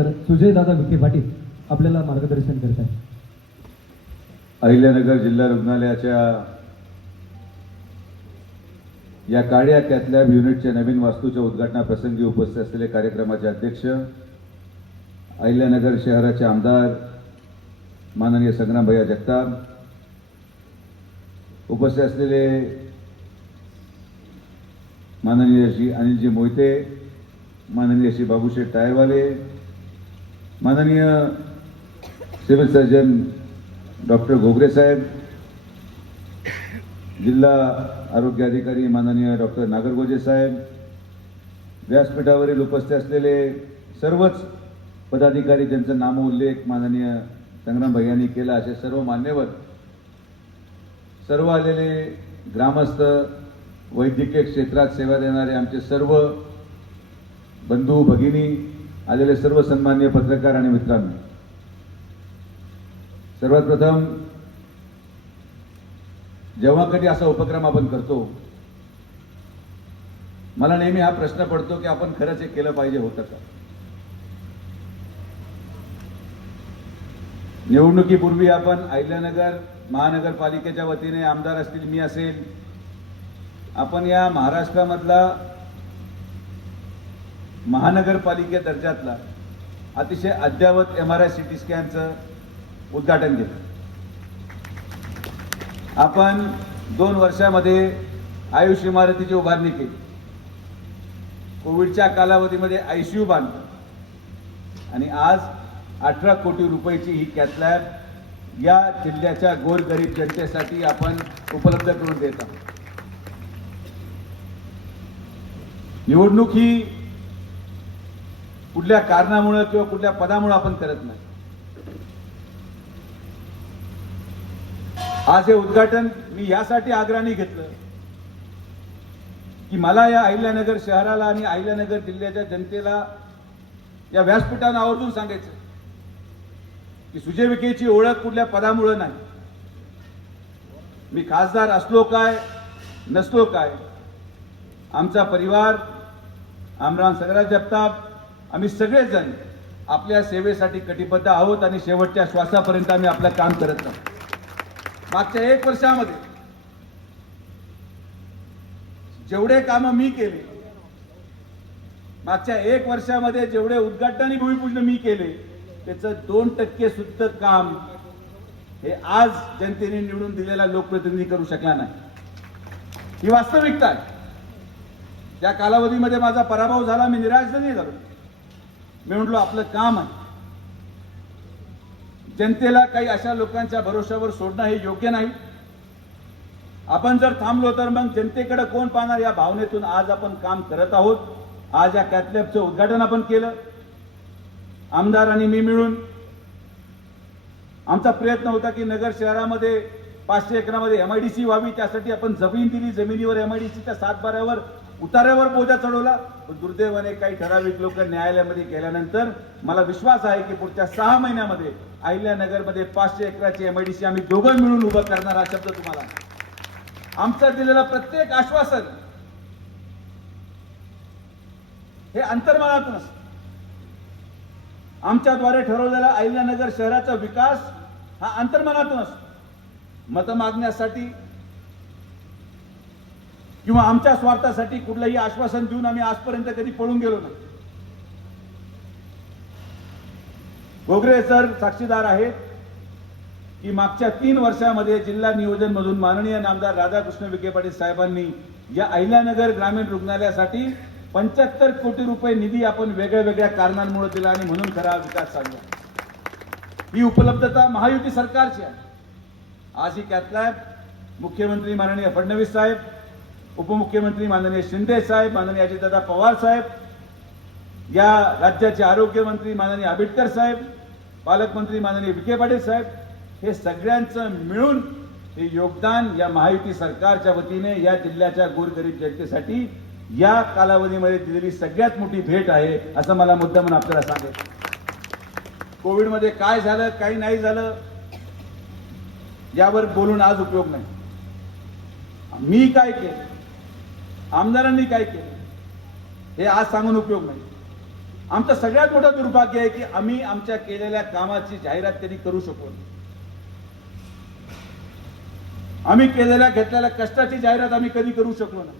तर सुजयदादा विखे पाटील आपल्याला मार्गदर्शन करत आहे अहिल्यानगर जिल्हा रुग्णालयाच्या या काळ्या कॅथलॅब युनिटच्या नवीन वास्तूच्या उद्घाटनाप्रसंगी उपस्थित असलेले कार्यक्रमाचे अध्यक्ष अहिल्यानगर शहराचे आमदार माननीय संग्रामभैया जगताप उपस्थित असलेले माननीय श्री अनिलजी मोहिते माननीय श्री बाबूशेठ टायवाले माननीय सिव्हिल सर्जन डॉक्टर घोगरे साहेब जिल्हा आरोग्य अधिकारी माननीय डॉक्टर नागरगोजे साहेब व्यासपीठावरील उपस्थित असलेले सर्वच पदाधिकारी ज्यांचं नामोल्लेख माननीय संग्राम भैयांनी केला असे सर्व मान्यवर सर्व आलेले ग्रामस्थ वैद्यकीय क्षेत्रात सेवा देणारे आमचे सर्व बंधू भगिनी आलेले सर्व सन्मान्य पत्रकार आणि मित्रांनो सर्वात प्रथम जेव्हा कधी असा उपक्रम आपण करतो मला नेहमी हा प्रश्न पडतो की आपण खरंच हे केलं पाहिजे होतं का? निवडणुकीपूर्वी आपण अहिल्यानगर महानगरपालिकेच्या वतीने आमदार असतील मी असेल आपण या महाराष्ट्रामधला महानगरपालिके दर्जातला अतिशय अद्ययावत M R I C T स्कॅनचं उद्घाटन केलं. आपण दोन वर्षामध्ये आयुष इमारतीची उभारणी केली. कोविडच्या कालावधीमध्ये आयसीयू बांधलं. आणि आज अठरा कोटी रुपयाची ही कॅथलॅब या जिल्ह्याच्या गोरगरीब जनतेसाठी आपण उपलब्ध करून देत आहोत. निवडणूक ही कुठल्या कारणामुळं किंवा कुठल्या पदामुळे आपण करत नाही. आज हे उद्घाटन मी यासाठी आग्रहाने घेतलं की मला या अहिल्यानगर शहराला आणि अहिल्यानगर जिल्ह्याच्या जनतेला या व्यासपीठानं आवर्जून सांगायचं की सुजय विखेची ओळख कुठल्या पदामुळं नाही. मी खासदार असलो काय नसलो काय आमचा परिवार आमराम सगळा जगताप आम्ही सगळेजण आपल्या सेवेसाठी कटिबद्ध आहोत आणि शेवटच्या श्वासापर्यंत आम्ही आपलं काम करत आहोत. मागच्या एक वर्षामध्ये जेवढे कामं मी केले मागच्या एक वर्षामध्ये जेवढे उद्घाटन आणि भूमिपूजन मी केले त्याचं दोन टक्के सुद्धा काम हे आज जनतेने निवडून दिलेला लोकप्रतिनिधी करू शकला नाही. ही वास्तविकता आहे. त्या कालावधीमध्ये माझा पराभव झाला मी निराश नाही झालो. मी म्हटलो आपलं काम आहे. जनतेला काही अशा लोकांच्या भरोश्यावर सोडणं हे योग्य नाही. आपण जर थांबलो तर मग जनतेकडे कोण पाहणार? या भावनेतून आज आपण काम करत आहोत. आज या कॅथलॅबचं उद्घाटन आपण केलं. आमदार आणि मी मिळून. आमचा प्रयत्न होता की नगर शहरामध्ये पाचशे एकरामध्ये एमआयडीसी व्हावी. त्यासाठी आपण जमीन दिली. जमिनीवर एमआयडीसीच्या सातबाऱ्यावर उतार्यावर बोजा चढवला. पण दुर्दैवाने काही ठराविक लोक न्यायालयामध्ये गेल्यानंतर मला विश्वास आहे की पुढच्या सहा महिन्यामध्ये अहिल्यानगरमध्ये पाचशे एकराची एमआयडीसी आम्ही दोघं मिळून उभं करणार हा शब्द तुम्हाला. आमचा दिलेला प्रत्येक आश्वासन हे अंतर्मनातून असत. आमच्याद्वारे ठरवलेला अहिल्यानगर शहराचा विकास हा अंतर्मनातून असतो. मत मागण्यासाठी किंवा आमच्या स्वार्थासाठी कुठलंही आश्वासन देऊन आम्ही आजपर्यंत कधी पळून गेलो नाही. गोगरे सर साक्षीदार आहेत की मागच्या तीन वर्षामध्ये जिल्हा नियोजन मधून माननीय नामदार राधाकृष्ण विखे पाटील साहेबांनी या अहिल्यानगर ग्रामीण रुग्णालयासाठी पंच्याहत्तर कोटी रुपये निधी आपण वेगळ्या वेगळ्या कारणांमुळे दिला आणि म्हणून खरा विकास साधला ही उपलब्धता महायुती सरकारची आहे. आज ही कॅथलॅब मुख्यमंत्री माननीय फडणवीस साहेब उपमुख्यमंत्री माननीय शिंदे साहेब माननीय अजितदादा पवार साहेब या राज्याचे आरोग्यमंत्री माननीय आंबेडकर साहेब पालकमंत्री माननीय विखे पाटील साहेब हे सगळ्यांचं मिळून हे योगदान या महायुती सरकारच्या वतीने या जिल्ह्याच्या गोरगरीब जनतेसाठी या कालावधीमध्ये दिलेली सगळ्यात मोठी भेट आहे असं मला मुद्दा म्हणून आपल्याला सांगेल कोविडमध्ये काय झालं काही नाही झालं यावर बोलून आज उपयोग नाही. मी काय केलं? आमदारांनी काय केलं? हे आज सांगून उपयोग नाही. आमचं सगळ्यात मोठं दुर्भाग्य आहे की आम्ही आमच्या केलेल्या कामाची जाहिरात कधी करू शकलो नाही. आम्ही केलेल्या घेतलेल्या कष्टाची जाहिरात आम्ही कधी करू शकलो नाही.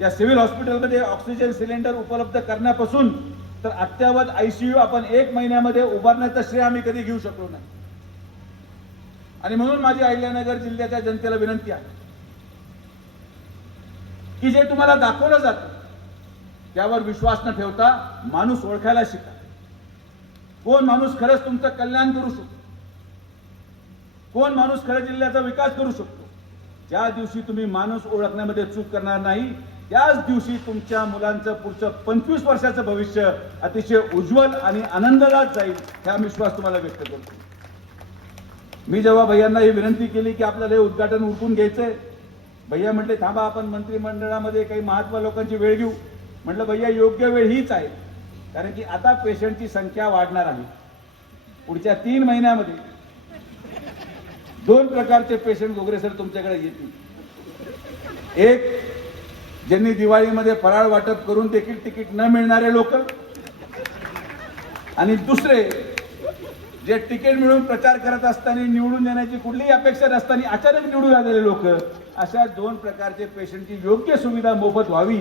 या सिव्हिल हॉस्पिटलमध्ये ऑक्सिजन सिलेंडर उपलब्ध करण्यापासून तर अत्यावत आयसीयू आपण एक महिन्यामध्ये उभारण्याचं श्रेय आम्ही कधी घेऊ शकलो नाही. आणि म्हणून माझी अहिल्यानगर जिल्ह्याच्या जनतेला विनंती आहे. की जे तुम्हाला दाखवलं जातं त्यावर विश्वास न ठेवता माणूस ओळखायला शिका. कोण माणूस खरंच तुमचं कल्याण करू शकतो? कोण माणूस खरं जिल्ह्याचा विकास करू शकतो? ज्या दिवशी तुम्ही माणूस ओळखण्यामध्ये चूक करणार नाही त्याच दिवशी तुमच्या मुलांचं पुढचं पंचवीस वर्षाचं भविष्य अतिशय उज्ज्वल आणि आनंददात जाईल हा विश्वास तुम्हाला व्यक्त करतो. मी जेव्हा भैयांना ही विनंती केली की आपल्याला हे उद्घाटन उरकून घ्यायचंय भैया म्हटले थांबा आपण मंत्रिमंडळामध्ये काही महत्त्व लोकांची वेळ घेऊ. म्हटलं भैया योग्य वेळ हीच आहे. कारण की आता पेशंटची संख्या वाढणार आहे. पुढच्या तीन महिन्यामध्ये दोन प्रकारचे पेशंट गोगरे सर तुमच्याकडे येतील. एक ज्यांनी दिवाळीमध्ये फराळ वाटप करून देखील तिकीट न मिळणारे लोक. आणि दुसरे जे तिकीट मिळून प्रचार करत असताना निवडून येण्याची कुठलीही अपेक्षा नसताना अचानक निवडून आलेले लोक अशा दोन प्रकारचे पेशंटची योग्य सुविधा मोफत व्हावी.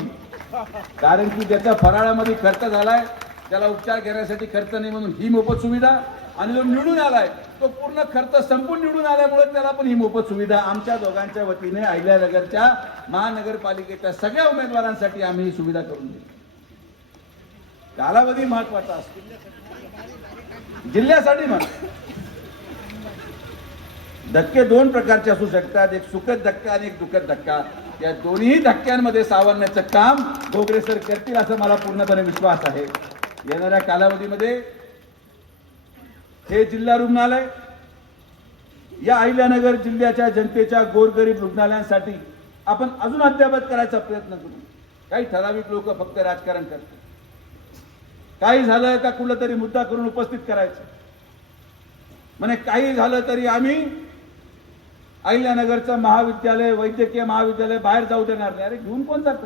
कारण की ज्याच्या फराळामध्ये खर्च झालाय त्याला उपचार घेण्यासाठी खर्च नाही म्हणून ही मोफत सुविधा. आणि जो निवडून आलाय तो पूर्ण खर्च संपून निवडून आल्यामुळे त्याला पण ही मोफत सुविधा आमच्या दोघांच्या वतीने अहिल्यानगरच्या महानगरपालिकेच्या सगळ्या उमेदवारांसाठी आम्ही ही सुविधा करून दिली कालावधी महत्त्वाचा असतो. जिल्ह्यासाठी म्हणा. धक्के दोन प्रकारचे असू शकतात. एक सुखद धक्का आणि एक दुःखद धक्का. या दोन्ही धक्क्यांमध्ये सावरण्याचं काम घोगरे सर करतील असं मला पूर्णपणे विश्वास आहे. येणाऱ्या कालावधीमध्ये हे जिल्हा रुग्णालय या अहिल्यानगर जिल्ह्याच्या जनतेच्या गोरगरीब रुग्णालयांसाठी आपण अजून अद्यावत करायचा प्रयत्न करू. काही ठराविक लोक फक्त राजकारण करतात. काही झालं का कुठला तरी मुद्दा करून उपस्थित करायचं? म्हणे काही झालं तरी आम्ही अहिल्यानगरचं महाविद्यालय वैद्यकीय महाविद्यालय बाहेर जाऊ देणार नाही. अरे घेऊन कोण जात?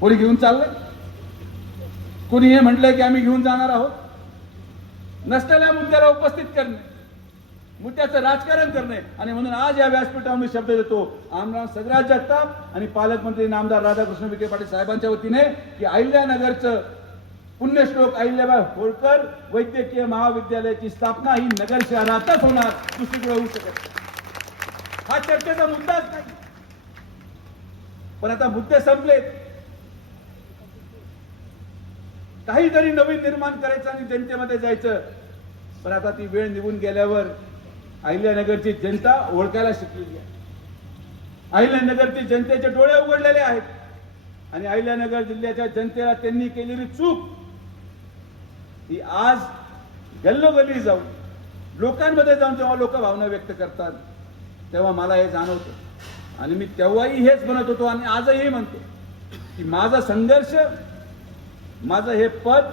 कोणी घेऊन चाललंय? कोणी हे म्हटलंय की आम्ही घेऊन जाणार आहोत? नसलेल्या मुद्द्याला उपस्थित करणे मुद्द्याचं राजकारण करणे. आणि म्हणून आज या व्यासपीठावर मी शब्द देतो आमदार सगळ्यात जगताप आणि पालकमंत्री नामदार राधाकृष्ण विखे पाटील साहेबांच्या वतीने की अहिल्यानगरचं पुण्यश्लोक अहिल्याबाई होळकर वैद्यकीय महाविद्यालयाची स्थापना ही नगर शहरातच होणार दुसरीकडे होऊ शकत हा चर्चेचा मुद्दाच नाही. पण आता मुद्दे संपलेत. काहीतरी नवीन निर्माण करायचं आणि जनतेमध्ये जायचं. पण आता ती वेळ निघून गेल्यावर अहिल्यानगरची जनता ओळखायला शिकलेली आहे. अहिल्यानगरची जनतेचे डोळे उघडलेले आहेत. आणि अहिल्यानगर जिल्ह्याच्या जनतेला त्यांनी केलेली चूक की आज गल्लोगल्ली जाऊन लोकांमध्ये जाऊन जेव्हा लोक भावना व्यक्त करतात तेव्हा मला हे जाणवतं. आणि मी तेव्हाही हेच म्हणत होतो आणि आजही म्हणतो की माझा संघर्ष माझं हे पद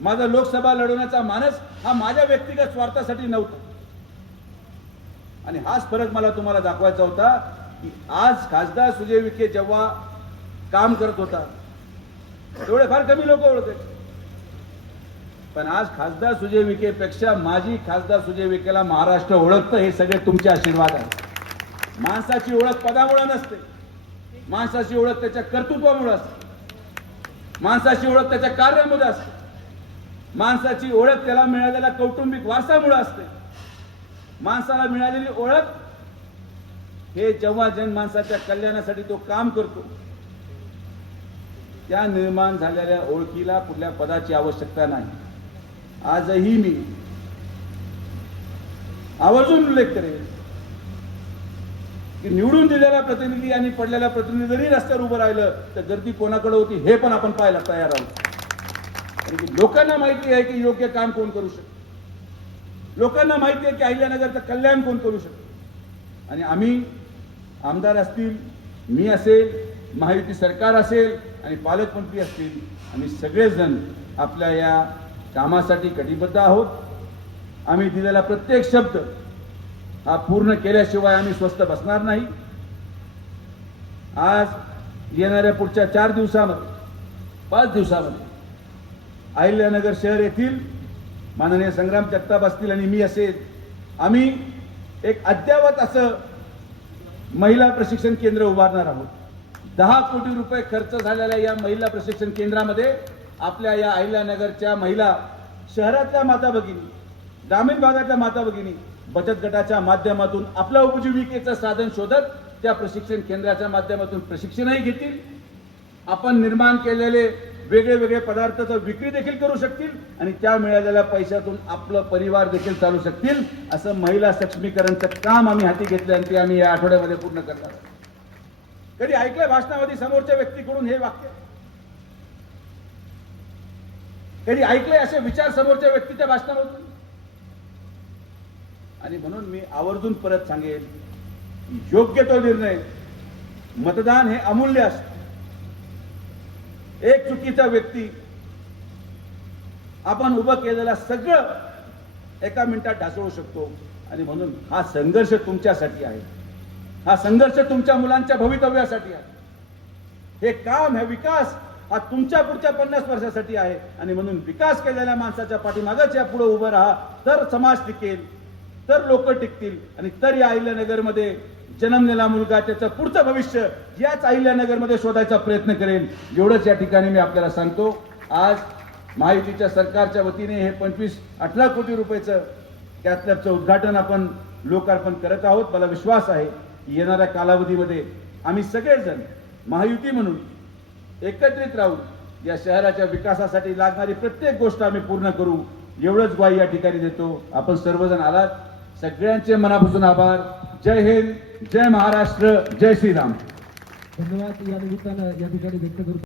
माझा लोकसभा लढवण्याचा मानस हा माझ्या व्यक्तिगत स्वार्थासाठी नव्हता. आणि हाच फरक मला तुम्हाला दाखवायचा होता की आज खासदार सुजय विखे जेव्हा काम करत होता तेवढे फार कमी लोक ओळखायचे पण आज खासदार सुजय विखेपेक्षा माझी खासदार सुजय विखेला महाराष्ट्र ओळखतं हे सगळे तुमचे आशीर्वाद आहेत. माणसाची ओळख पदामुळे नसते. माणसाची ओळख त्याच्या कर्तृत्वामुळे असते. माणसाची ओळख त्याच्या कार्यामध्ये असते. माणसाची ओळख त्याला मिळालेल्या कौटुंबिक वारसामुळे असते. माणसाला मिळालेली ओळख हे जेव्हा जन माणसाच्या कल्याणासाठी तो काम करतो त्या निर्माण झालेल्या ओळखीला कुठल्या पदाची आवश्यकता नाही. आजही मी आवर्जून उल्लेख करेन की निवडून दिलेला प्रतिनिधी आणि पडलेला प्रतिनिधी जरी रस्त्यावर उभं राहिलं तर गर्दी कोणाकडे होती हे पण आपण पाहायला तयार आहोत. कारण की लोकांना माहिती आहे की योग्य काम कोण करू शकतो? लोकांना माहिती आहे की अहिल्यानगरचं कल्याण कोण करू शकतो? आणि आम्ही आमदार असतील मी असेल महायुती सरकार असेल आणि पालकमंत्री असतील आम्ही सगळेजण आपल्या या कामासाठी कटिबद्ध आहोत. आम्ही दिलेला प्रत्येक शब्द हा पूर्ण केल्याशिवाय आम्ही स्वस्त बसणार नाही. आज येणाऱ्या पुढच्या चार दिवसामध्ये पाच दिवसामध्ये अहिल्यानगर शहर येथील माननीय संग्राम जगताप असतील आणि मी असेल आम्ही एक अद्ययावत असं महिला प्रशिक्षण केंद्र उभारणार आहोत. दहा कोटी रुपये खर्च झालेल्या या महिला प्रशिक्षण केंद्रामध्ये आपल्या या अहिल्यानगरच्या महिला शहरातल्या माता भगिनी ग्रामीण भागातल्या माता भगिनी बचत गटाच्या माध्यमातून आपल्या उपजीविकेचं साधन शोधत त्या प्रशिक्षण केंद्राच्या माध्यमातून प्रशिक्षणही घेतील आपण निर्माण केलेले वेगळे वेगळे पदार्थाचं विक्री देखील करू शकतील आणि त्या मिळालेल्या पैशातून आपलं परिवार देखील चालू शकतील असं महिला सक्षमीकरणचं काम आम्ही हाती घेतलं आणि ते आम्ही या आठवड्यामध्ये पूर्ण करणार आहोत. कधी ऐकलं भाषणामध्ये समोरच्या व्यक्तीकडून हे वाक्य कधी ऐकले असे विचार समोरच्या व्यक्तीच्या भाषणामधून आणि म्हणून मी आवर्जून परत सांगेन योग्य तो निर्णय मतदान हे अमूल्य असत. एक चुकीचा व्यक्ती आपण उभं केलेलं सगळं एका मिनिटात ढासळू शकतो. आणि म्हणून हा संघर्ष तुमच्यासाठी आहे. हा संघर्ष तुमच्या मुलांच्या भवितव्यासाठी आहे. हे काम हे विकास हा तुमच्या पुढच्या पन्नास वर्षासाठी आहे. आणि म्हणून विकास केलेल्या माणसाच्या पाठीमागच या पुढे उभं राहा. तर समाज टिकेल तर लोक टिकतील आणि तर या अहिल्यानगरमध्ये जन्मलेला मुलगा त्याचं पुढचं भविष्य याच अहिल्यानगरमध्ये शोधायचा प्रयत्न करेल एवढंच या ठिकाणी मी आपल्याला सांगतो. आज महायुतीच्या सरकारच्या वतीने हे पंचवीस अठरा कोटी रुपयाचं कॅथलॅबचं उद्घाटन आपण लोकार्पण करत आहोत. मला विश्वास आहे येणाऱ्या कालावधीमध्ये आम्ही सगळेजण महायुती म्हणून एकत्रित राहून या शहराच्या विकासासाठी लागणारी प्रत्येक गोष्ट आम्ही पूर्ण करू एवढंच ग्वाही या ठिकाणी देतो. आपण सर्वजण आलात. सगळ्यांचे मनापासून आभार. जय हिंद जय महाराष्ट्र जय श्रीराम. धन्यवाद. या निमित्तानं या ठिकाणी व्यक्त करतो